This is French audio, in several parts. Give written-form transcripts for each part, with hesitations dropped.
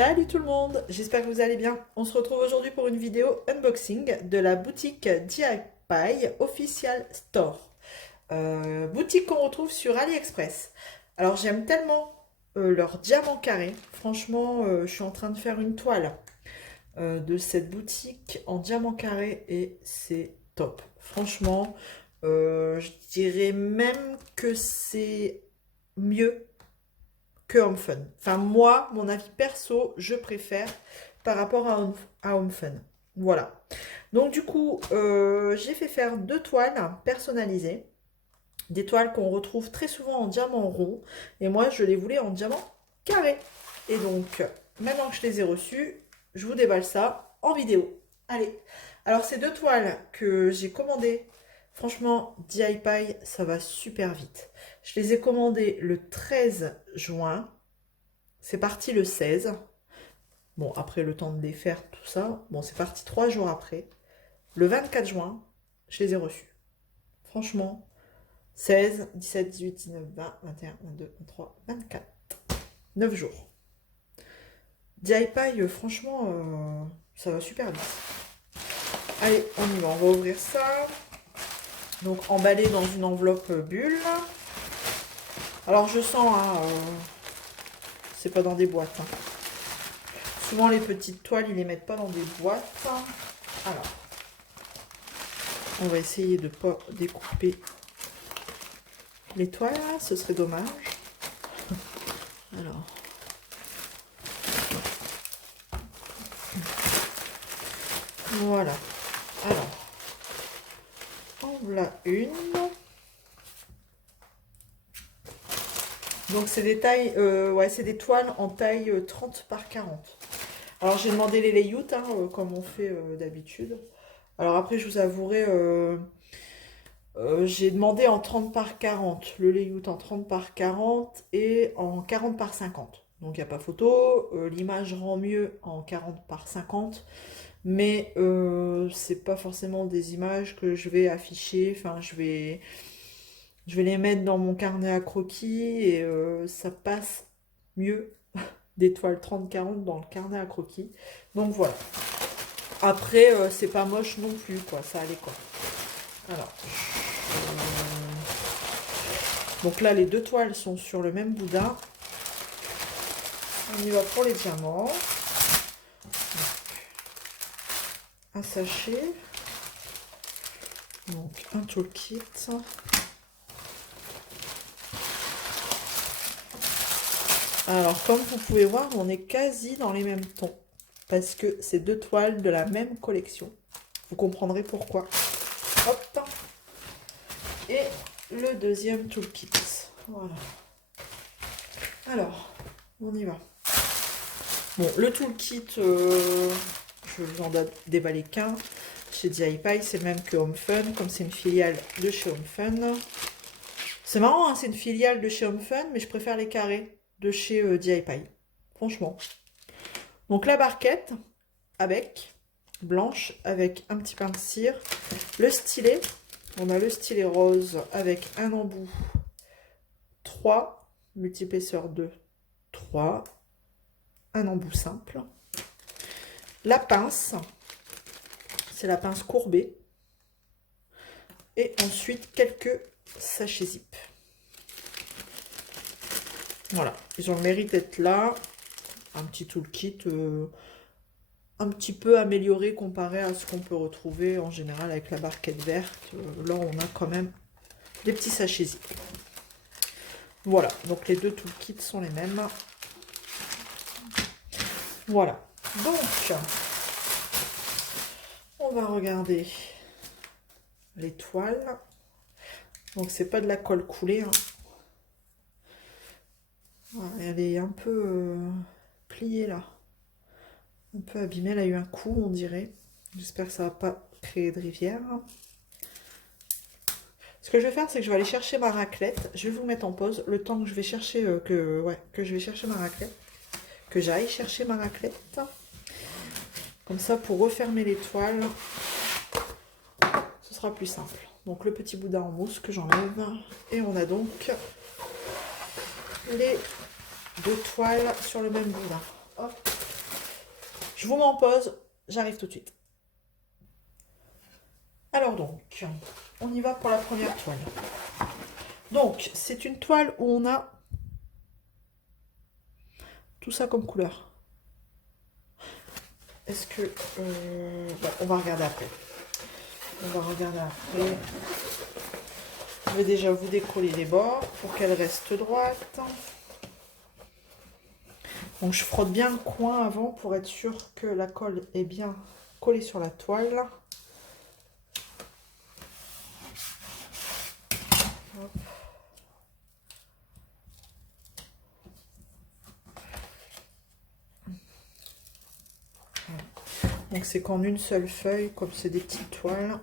Salut tout le monde, j'espère que vous allez bien. On se retrouve aujourd'hui pour une vidéo unboxing de la boutique DIY Official Store. Boutique qu'on retrouve sur AliExpress. Alors j'aime tellement leur diamant carré. Franchement, je suis en train de faire une toile de cette boutique en diamant carré et c'est top. Franchement, je dirais même que c'est mieux que Home Fun. Enfin, moi, mon avis perso, je préfère par rapport à Home Fun. Voilà. Donc, du coup, j'ai fait faire 2 toiles personnalisées. Des toiles qu'on retrouve très souvent en diamant rond. Et moi, je les voulais en diamant carré. Et donc, maintenant que je les ai reçues, je vous déballe ça en vidéo. Allez. Alors, ces 2 toiles que j'ai commandées, franchement, DIY, ça va super vite. Je les ai commandées le 13 juin. C'est parti le 16. Bon, après le temps de les faire, tout ça. Bon, c'est parti 3 jours après. Le 24 juin, je les ai reçus. Franchement, 16, 17, 18, 19, 20, 21, 22, 23, 24. 9 jours. DIY, franchement, ça va super vite. Allez, on y va. On va ouvrir ça. Donc, emballé dans une enveloppe bulle. Alors, je sens, hein, c'est pas dans des boîtes. Hein. Souvent, les petites toiles, ils les mettent pas dans des boîtes. Alors, on va essayer de ne pas découper les toiles, ce serait dommage. Alors, voilà. Alors, en voilà une. Donc, c'est des tailles, ouais, c'est des toiles en taille 30 par 40. Alors, j'ai demandé les layouts, hein, comme on fait d'habitude. Alors, après, je vous avouerai, j'ai demandé en 30 par 40, le layout en 30 par 40 et en 40 par 50. Donc, il n'y a pas photo. L'image rend mieux en 40 par 50. Mais c'est pas forcément des images que je vais afficher. Enfin, je vais les mettre dans mon carnet à croquis et ça passe mieux des toiles 30-40 dans le carnet à croquis. Donc voilà. Après, c'est pas moche non plus, quoi. Ça allait quoi. Alors. Donc là, les 2 toiles sont sur le même boudin. On y va pour les diamants. Un sachet. Donc un toolkit. Alors, comme vous pouvez voir, on est quasi dans les mêmes tons. Parce que c'est 2 toiles de la même collection. Vous comprendrez pourquoi. Hop. Et le deuxième toolkit. Voilà. Alors, on y va. Bon, le toolkit, je vous en déballer qu'un. Chez DIY, c'est le même que Home Fun, comme c'est une filiale de chez Home Fun. C'est marrant, hein, c'est une filiale de chez Home Fun, mais je préfère les carrés de chez DIY. Franchement. Donc la barquette avec blanche avec un petit pain de cire. Le stylet, on a le stylet rose avec un embout 3, multi-épaisseur 2, 3, un embout simple. La pince, c'est la pince courbée. Et ensuite quelques sachets zip. Voilà, ils ont le mérite d'être là. Un petit toolkit un petit peu amélioré comparé à ce qu'on peut retrouver en général avec la barquette verte. Là, on a quand même des petits sachets zip. Voilà, donc les 2 toolkits sont les mêmes. Voilà, donc on va regarder les toiles. Donc c'est pas de la colle coulée. Hein. Voilà, elle est un peu pliée là. Un peu abîmée, elle a eu un coup, on dirait. J'espère que ça va pas créer de rivière. Ce que je vais faire, c'est que je vais aller chercher ma raclette. Je vais vous mettre en pause le temps que je vais chercher que je vais chercher ma raclette. Que j'aille chercher ma raclette. Comme ça, pour refermer les toiles, ce sera plus simple. Donc le petit boudin en mousse que j'enlève. Et on a donc les 2 toiles sur le même boudin. Hop. Je vous mets en pause, j'arrive tout de suite. Alors donc, on y va pour la première toile. Donc, c'est une toile où on a tout ça comme couleur. Est-ce que... on va regarder après. On va regarder après. Je vais déjà vous décoller les bords pour qu'elle reste droite. Donc je frotte bien le coin avant pour être sûr que la colle est bien collée sur la toile. Hop. Donc c'est qu'en une seule feuille, comme c'est des petites toiles.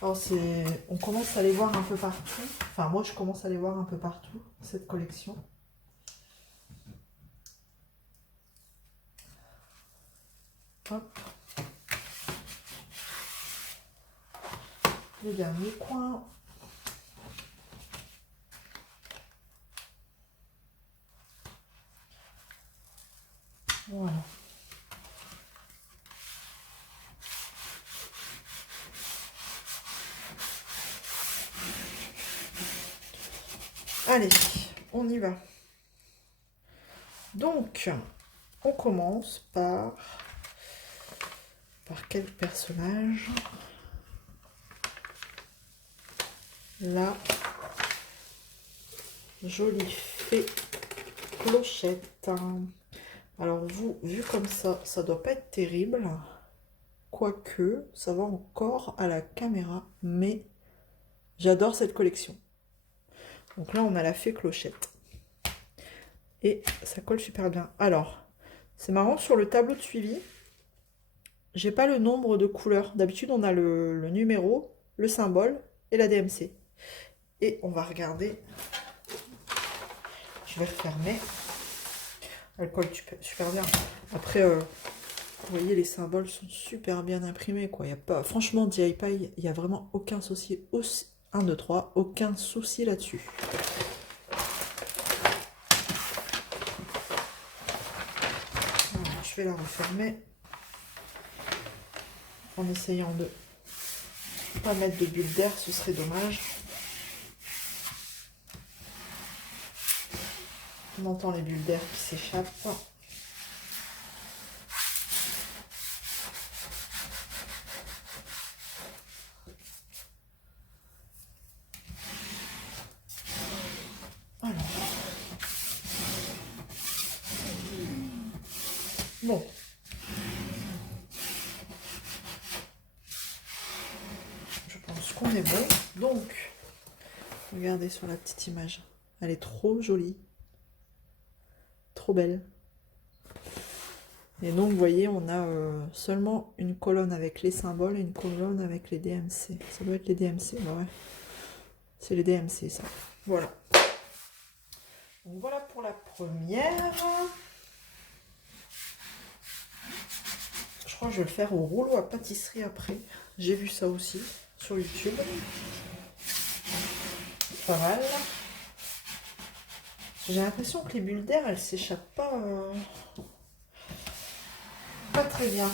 Alors on commence à les voir un peu partout. Enfin moi je commence à les voir un peu partout, cette collection. Hop. Le dernier coin. Voilà. Allez, on y va. Donc, on commence par quel personnage? La jolie fée Clochette. Alors vous, vu comme ça doit pas être terrible. Quoique, ça va encore à la caméra. Mais j'adore cette collection. Donc là, on a la fée Clochette. Et ça colle super bien. Alors, c'est marrant, sur le tableau de suivi, j'ai pas le nombre de couleurs. D'habitude, on a le numéro, le symbole et la DMC. Et on va regarder. Je vais refermer. Elle colle super bien. Après, vous voyez, les symboles sont super bien imprimés, quoi. Y a pas... Franchement, DIY, il n'y a vraiment aucun souci. 1, 2, 3, aucun souci là-dessus. Je vais la refermer en essayant de ne pas mettre de bulles d'air, ce serait dommage. On entend les bulles d'air qui s'échappent. Alors. Bon. Je pense qu'on est bon. Donc, regardez sur la petite image. Elle est trop jolie. Trop belle. Et donc, vous voyez, on a seulement une colonne avec les symboles et une colonne avec les DMC. Ça doit être les DMC, bah ouais. C'est les DMC, ça. Voilà. Donc, voilà pour la première. Je crois que je vais le faire au rouleau à pâtisserie après. J'ai vu ça aussi sur YouTube. Pas mal. J'ai l'impression que les bulles d'air, elles s'échappent pas très bien.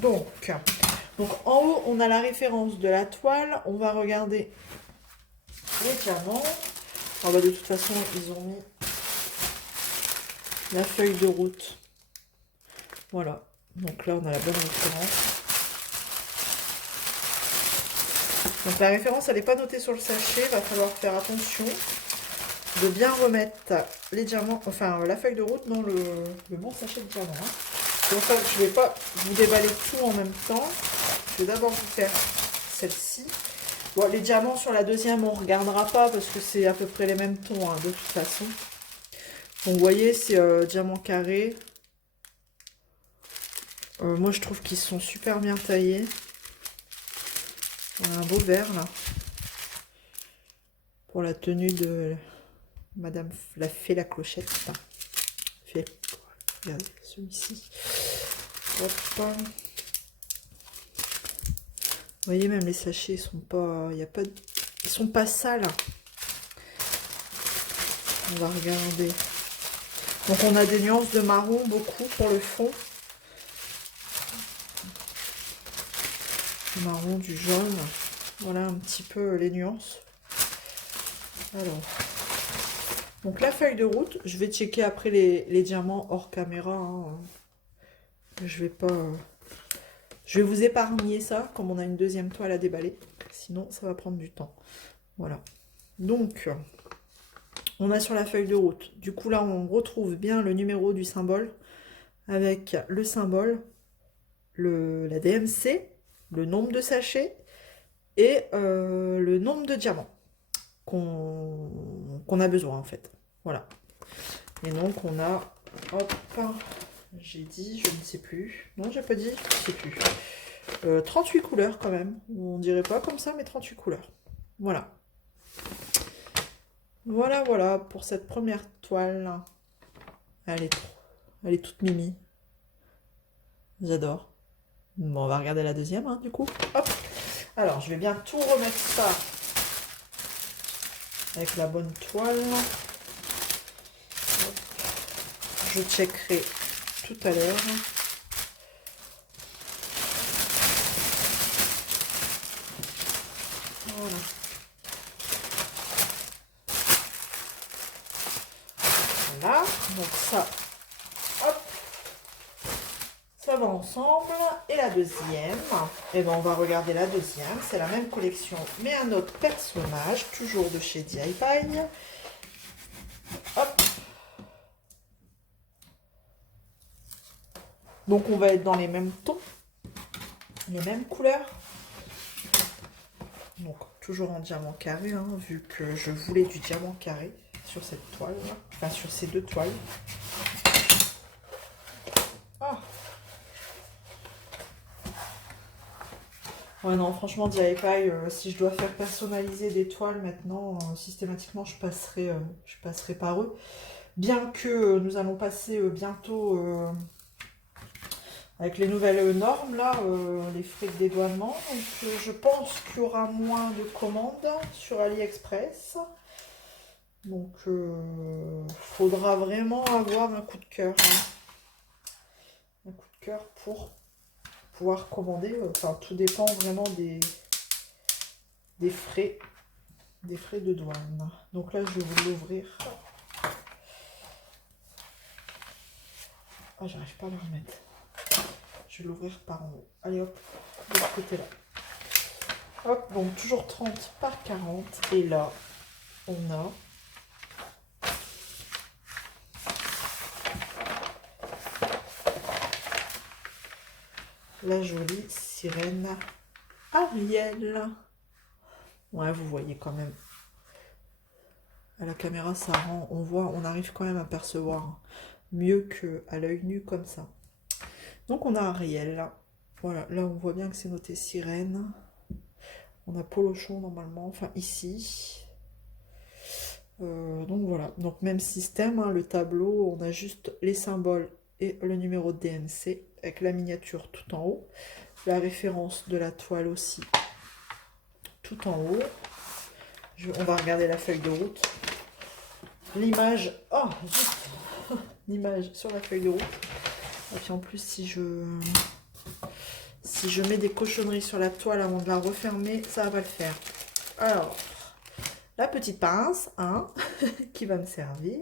Donc en haut, on a la référence de la toile. On va regarder les diamants. Ah bah, de toute façon, ils ont mis la feuille de route. Voilà. Donc là, on a la bonne référence. Donc la référence, elle n'est pas notée sur le sachet. Il va falloir faire attention de bien remettre les diamants, enfin la feuille de route dans le bon sachet de diamants. Hein. Donc je ne vais pas vous déballer tout en même temps. Je vais d'abord vous faire celle-ci. Bon, les diamants sur la deuxième, on ne regardera pas parce que c'est à peu près les mêmes tons, hein, de toute façon. Donc vous voyez, c'est diamant carré. Moi, je trouve qu'ils sont super bien taillés. On a un beau vert, là. Pour la tenue de Madame la fée la clochette. Enfin, regardez, celui-ci. Hop. Vous voyez, même les sachets, ils sont pas... Il n'y a pas Ils sont pas sales. On va regarder. Donc on a des nuances de marron, beaucoup pour le fond. Du marron, du jaune. Voilà un petit peu les nuances. Alors. Donc la feuille de route, je vais checker après les diamants hors caméra. Hein. Je vais pas... Je vais vous épargner ça, comme on a une deuxième toile à déballer. Sinon, ça va prendre du temps. Voilà. Donc, on a sur la feuille de route. Du coup, là, on retrouve bien le numéro du symbole avec le symbole, la DMC, le nombre de sachets et le nombre de diamants qu'on a besoin, en fait. Voilà. Et donc, on a... Hop, j'ai dit, je ne sais plus. Non, j'ai pas dit, je ne sais plus. 38 couleurs quand même. On dirait pas comme ça, mais 38 couleurs. Voilà. Voilà, voilà pour cette première toile. Elle est toute mimi. J'adore. Bon, on va regarder la deuxième, hein, du coup. Hop. Alors, je vais bien tout remettre ça avec la bonne toile. Hop. Je checkerai tout à l'heure. Voilà. Voilà. Donc ça, hop, ça va ensemble. Et la deuxième, et ben on va regarder la deuxième. C'est la même collection, mais un autre personnage, toujours de chez DIY. Hop. Donc on va être dans les mêmes tons, les mêmes couleurs. Donc toujours en diamant carré, hein, vu que je voulais du diamant carré sur cette toile, là. Enfin sur ces deux toiles. Ah. Ouais non, franchement DIY, si je dois faire personnaliser des toiles maintenant, systématiquement je passerai par eux. Bien que nous allons passer bientôt avec les nouvelles normes, là, les frais de dédouanement. Donc je pense qu'il y aura moins de commandes sur AliExpress. Donc faudra vraiment avoir un coup de cœur. Hein. Un coup de cœur pour pouvoir commander. Enfin, tout dépend vraiment des frais de douane. Donc là, je vais vous l'ouvrir. Ah, j'arrive pas à le remettre. Je vais l'ouvrir par en haut. Allez hop, de ce côté-là. Hop, donc toujours 30 par 40. Et là, on a la jolie sirène Ariel. Ouais, vous voyez quand même. À la caméra, ça rend, on arrive quand même à percevoir mieux qu'à l'œil nu comme ça. Donc on a Ariel. Voilà, là on voit bien que c'est noté sirène. On a Polochon normalement, enfin ici. Donc voilà, donc même système, hein, le tableau, on a juste les symboles et le numéro de DMC avec la miniature tout en haut. La référence de la toile aussi tout en haut. On va regarder la feuille de route. L'image, oh, l'image sur la feuille de route. Et puis en plus, si je mets des cochonneries sur la toile avant de la refermer, ça va le faire. Alors, la petite pince, hein, qui va me servir.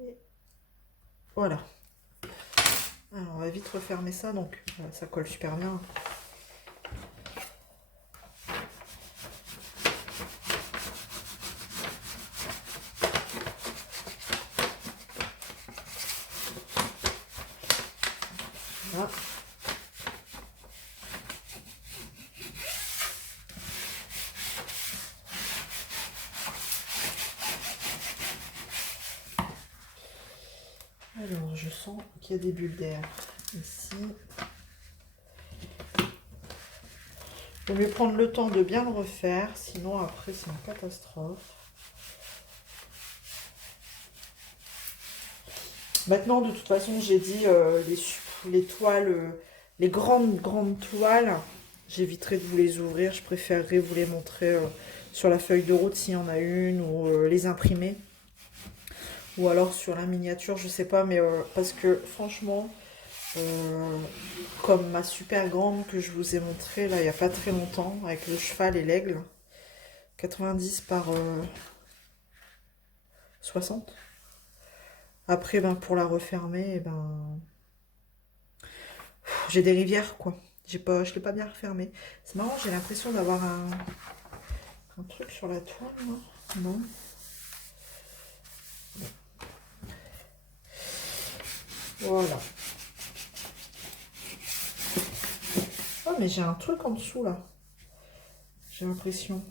Et voilà. Alors, on va vite refermer ça, donc ça colle super bien. Voilà. Alors, je sens qu'il y a des bulles d'air ici. Il vaut mieux prendre le temps de bien le refaire, sinon après c'est une catastrophe. Maintenant, de toute façon, j'ai dit les toiles, les grandes toiles, j'éviterai de vous les ouvrir. Je préférerais vous les montrer sur la feuille de route s'il y en a une, ou les imprimer. Ou alors sur la miniature, je sais pas, mais parce que franchement, comme ma super grande que je vous ai montré là il n'y a pas très longtemps, avec le cheval et l'aigle, 90 par 60. Après, ben, pour la refermer, eh ben, j'ai des rivières, quoi. Je ne l'ai pas bien refermé. C'est marrant, j'ai l'impression d'avoir un truc sur la toile, là. Non. Voilà. Oh, mais j'ai un truc en dessous, là. J'ai l'impression.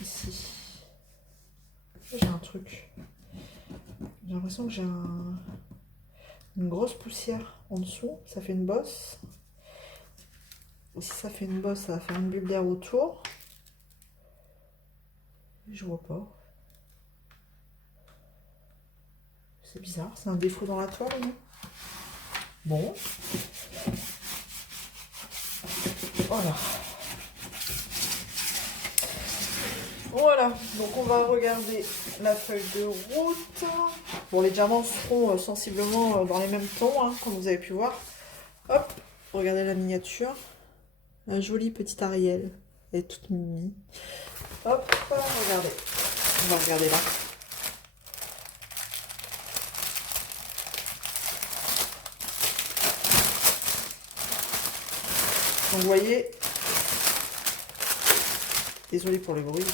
Ici. J'ai un truc. J'ai l'impression que j'ai une grosse poussière en dessous. Ça fait une bosse. Et si ça fait une bosse, ça va faire une bulle d'air autour. Je vois pas. C'est bizarre, c'est un défaut dans la toile, non? Bon. Voilà. Voilà, donc on va regarder la feuille de route. Bon, les diamants seront sensiblement dans les mêmes tons, hein, comme vous avez pu voir. Hop, regardez la miniature. Un joli petit Ariel. Elle est toute mimi. Hop, regardez. On va regarder là. Donc vous voyez, désolé pour le bruit,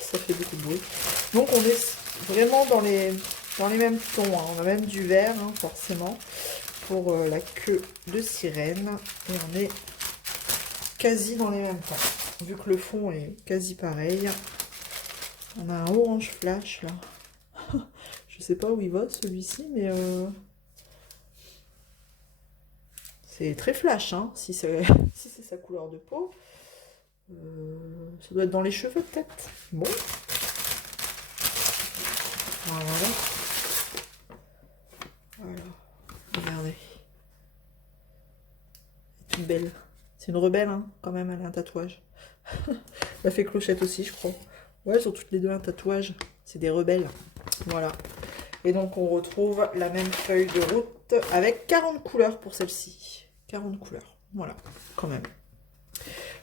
ça fait beaucoup de bruit. Donc on est vraiment dans les mêmes tons, hein. On a même du vert, hein, forcément, pour la queue de sirène. Et on est quasi dans les mêmes tons, vu que le fond est quasi pareil. On a un orange flash là. Je sais pas où il va celui-ci, mais c'est très flash, hein, si c'est sa couleur de peau. Ça doit être dans les cheveux peut-être. Bon. Voilà. Voilà. Regardez. Elle est toute belle. C'est une rebelle, hein, quand même, elle a un tatouage. Elle a fait Clochette aussi, je crois. Ouais, elles ont toutes les deux un tatouage. C'est des rebelles. Voilà. Et donc, on retrouve la même feuille de route avec 40 couleurs pour celle-ci. 40 couleurs. Voilà, quand même.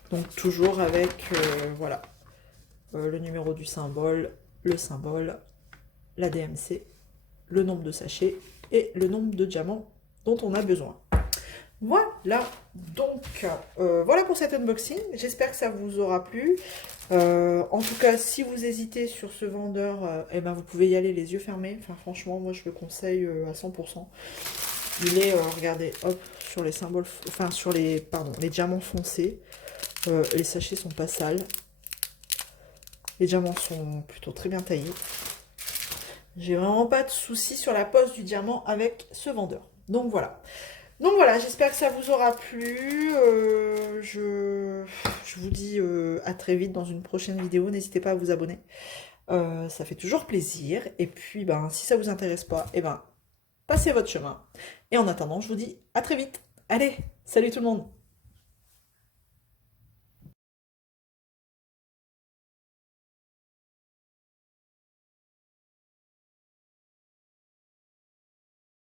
Donc, toujours avec, voilà, le numéro du symbole, le symbole, la DMC, le nombre de sachets et le nombre de diamants dont on a besoin. Voilà, donc voilà pour cet unboxing. J'espère que ça vous aura plu. En tout cas, si vous hésitez sur ce vendeur, eh ben, vous pouvez y aller les yeux fermés. Enfin, franchement, moi, je le conseille à 100%. Il est, regardez, hop, sur les symboles, enfin, sur les, pardon, les diamants foncés. Les sachets sont pas sales. Les diamants sont plutôt très bien taillés. J'ai vraiment pas de soucis sur la pose du diamant avec ce vendeur. Donc voilà. Donc voilà, j'espère que ça vous aura plu. Je vous dis à très vite dans une prochaine vidéo. N'hésitez pas à vous abonner. Ça fait toujours plaisir. Et puis, ben, si ça vous intéresse pas, eh ben, passez votre chemin. Et en attendant, je vous dis à très vite. Allez, salut tout le monde!